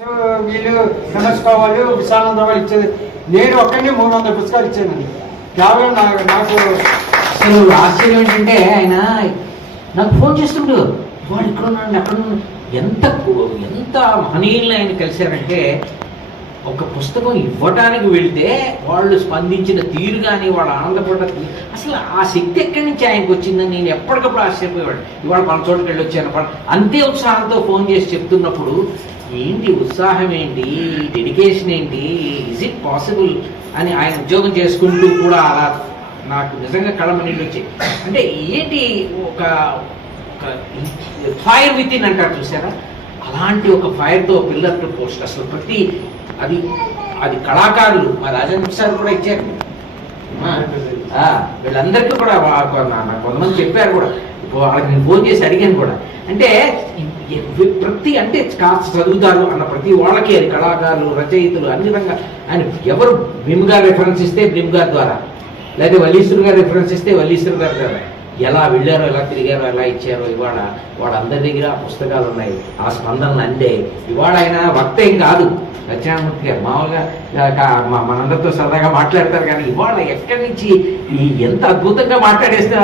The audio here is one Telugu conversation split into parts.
వీళ్ళు ఎంఎస్ వాళ్ళు విశాలానంద వాళ్ళు ఇచ్చేది నేను ఒక్కడిని 300 పుస్తకాలు ఇచ్చానండి కేవలం నాకు అసలు ఆశ్చర్యం ఏంటంటే ఆయన నాకు ఫోన్ చేస్తుండు వాడు ఇక్కడ ఉన్నాడు అక్కడ ఎంత ఎంత మహనీయులను ఆయన కలిశారంటే ఒక పుస్తకం ఇవ్వడానికి వెళితే వాళ్ళు స్పందించిన తీరు కానీ వాళ్ళు ఆనందపడ్డ అసలు ఆ శక్తి ఎక్కడి నుంచి ఆయనకు వచ్చిందని నేను ఎప్పటికప్పుడు ఆశ్చర్యపోయేవాడు. ఇవాళ మన చోటుకి వెళ్ళి వచ్చాను అంతే ఉత్సాహంతో ఫోన్ చేసి చెప్తున్నప్పుడు ఏంటి ఉత్సాహం ఏంటి డెడికేషన్ ఏంటి ఇజ్ ఇట్ పాసిబుల్ అని ఆయన ఉద్యోగం చేసుకుంటూ కూడా అలా నాకు నిజంగా కళ్ళ నీళ్ళు వచ్చాయి. అంటే ఏంటి ఒక ఫైర్ విత్ ఇన్ అంటారు చూసారా, అలాంటి ఒక ఫైర్తో పిల్లర్ టు పోస్ట్ అసలు ప్రతి అది అది కళాకారులు మా రాజేంద్ర సార్ కూడా ఇచ్చారు. వీళ్ళందరికీ కూడా నాకు కొంతమంది చెప్పారు కూడా, వాళ్ళకి నేను ఫోన్ చేసి అడిగాను కూడా. అంటే ప్రతి అంటే కాస్త చదువుతారు అన్న ప్రతి వాళ్ళకి అది కళాకారులు రచయితలు అన్ని విధంగా ఆయన ఎవరు భీమ్ గారు రిఫరెన్స్ ఇస్తే భీమ్ గారి ద్వారా, లేదా వల్లీశ్వరు గారు రిఫరెన్స్ ఇస్తే వల్లీశ్వరు గారి ద్వారా ఎలా వెళ్ళారో ఎలా తిరిగారో ఎలా ఇచ్చారో ఇవాళ వాళ్ళందరి దగ్గర పుస్తకాలు ఉన్నాయి. ఆ స్పందనలు అందే ఇవాళ ఆయన వక్త ఏం కాదు దక్షిణామూర్తి గారు, మామూలుగా మనందరితో సరదాగా మాట్లాడతారు కానీ ఇవాళ ఎక్కడి నుంచి ఎంత అద్భుతంగా మాట్లాడేస్తారు.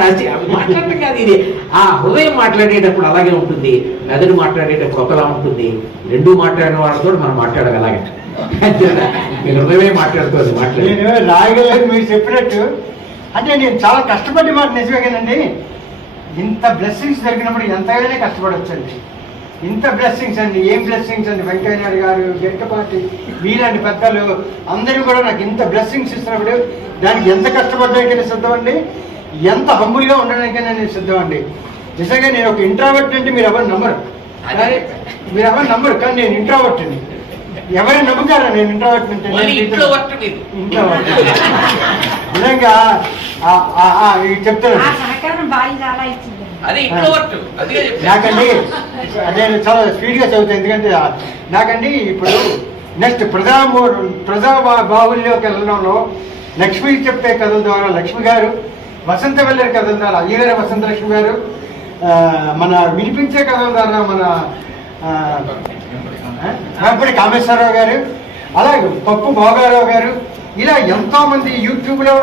మాట్లాడటం కాదు, ఇది ఆ హృదయం మాట్లాడేటప్పుడు అలాగే ఉంటుంది, మెదడు మాట్లాడేటప్పుడు ఒకలా ఉంటుంది. రెండు మాట్లాడిన వాళ్ళతో మనం మాట్లాడాలి అలాగే హృదయమే మాట్లాడుతుంది. నేను రాయగలను మీరు చెప్పినట్టు. అంటే నేను చాలా కష్టపడి మాట నిజమేగానండి. ఇంత బ్లెస్సింగ్స్ జరిగినప్పుడు ఎంతగానే కష్టపడవచ్చండి. ఇంత బ్లెస్సింగ్స్ అండి, ఏం బ్లెస్సింగ్స్ అండి. వెంకయ్య నాయుడు గారు, గరికపాటి వీళ్ళంటి పెద్దలు అందరూ కూడా నాకు ఇంత బ్లెస్సింగ్స్ ఇస్తున్నప్పుడు దానికి ఎంత కష్టపడడానికైనా సిద్ధం అండి, ఎంత హంబుల్గా ఉండడానికైనా నేను సిద్ధం అండి. నిజంగా నేను ఒక ఇంట్రావర్ట్ అంటే మీరు ఎవరు నమ్మరు, మీరు ఎవరు నమ్మరు, కానీ నేను ఇంట్రావర్ట్ అండి. ఎవరైనా నమ్ముతారా నేను ఇంట్రావర్ట్ అంటే? ఇంట్రావర్ట్ నిజంగా చెప్తాను. నాకండి నేను చాలా స్పీడ్గా చదువుతాను, ఎందుకంటే నాకండి ఇప్పుడు నెక్స్ట్ ప్రజా బాహుల్యంలోకి వెళ్ళడంలో లక్ష్మి చెప్పే కథల ద్వారా లక్ష్మి గారు, వసంత వెల్లరి కథల ద్వారా అయ్యగారు వసంతలక్ష్మి గారు, మన వినిపించే కథల ద్వారా మన వెంపటి కామేశ్వరరావు గారు, అలాగే పప్పు భోగారావు గారు, ఇలా ఎంతోమంది యూట్యూబ్లో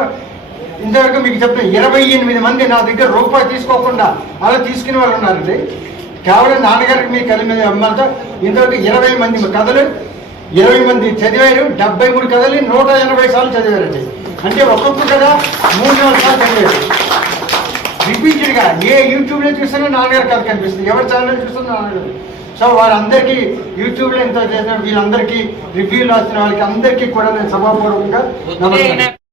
ఇంతవరకు మీకు చెప్తాను 28 మంది నా దగ్గర రూపాయి తీసుకోకుండా అలా తీసుకునే వాళ్ళు ఉన్నారండి. కేవలం నాన్నగారికి మీ కథ మీద అమ్మంతా ఇంతవరకు 20 మంది కథలు 20 మంది చదివారు. 73 కథలు 180 సార్లు చదివారండి. అంటే ఒక్కొక్క కథ 3-4 సార్లు చదివారు రిపీటెడ్గా. ఏ యూట్యూబ్లో చూసినా నాన్నగారి కథ కనిపిస్తుంది, ఎవరి ఛానల్ చూస్తున్నా నాన్నగారు. సో వారందరికీ యూట్యూబ్లో ఎంతో చేసిన వీళ్ళందరికీ రివ్యూలు రాసిన వాళ్ళకి అందరికీ కూడా నేను సభాపూర్వకంగా నమస్కారం.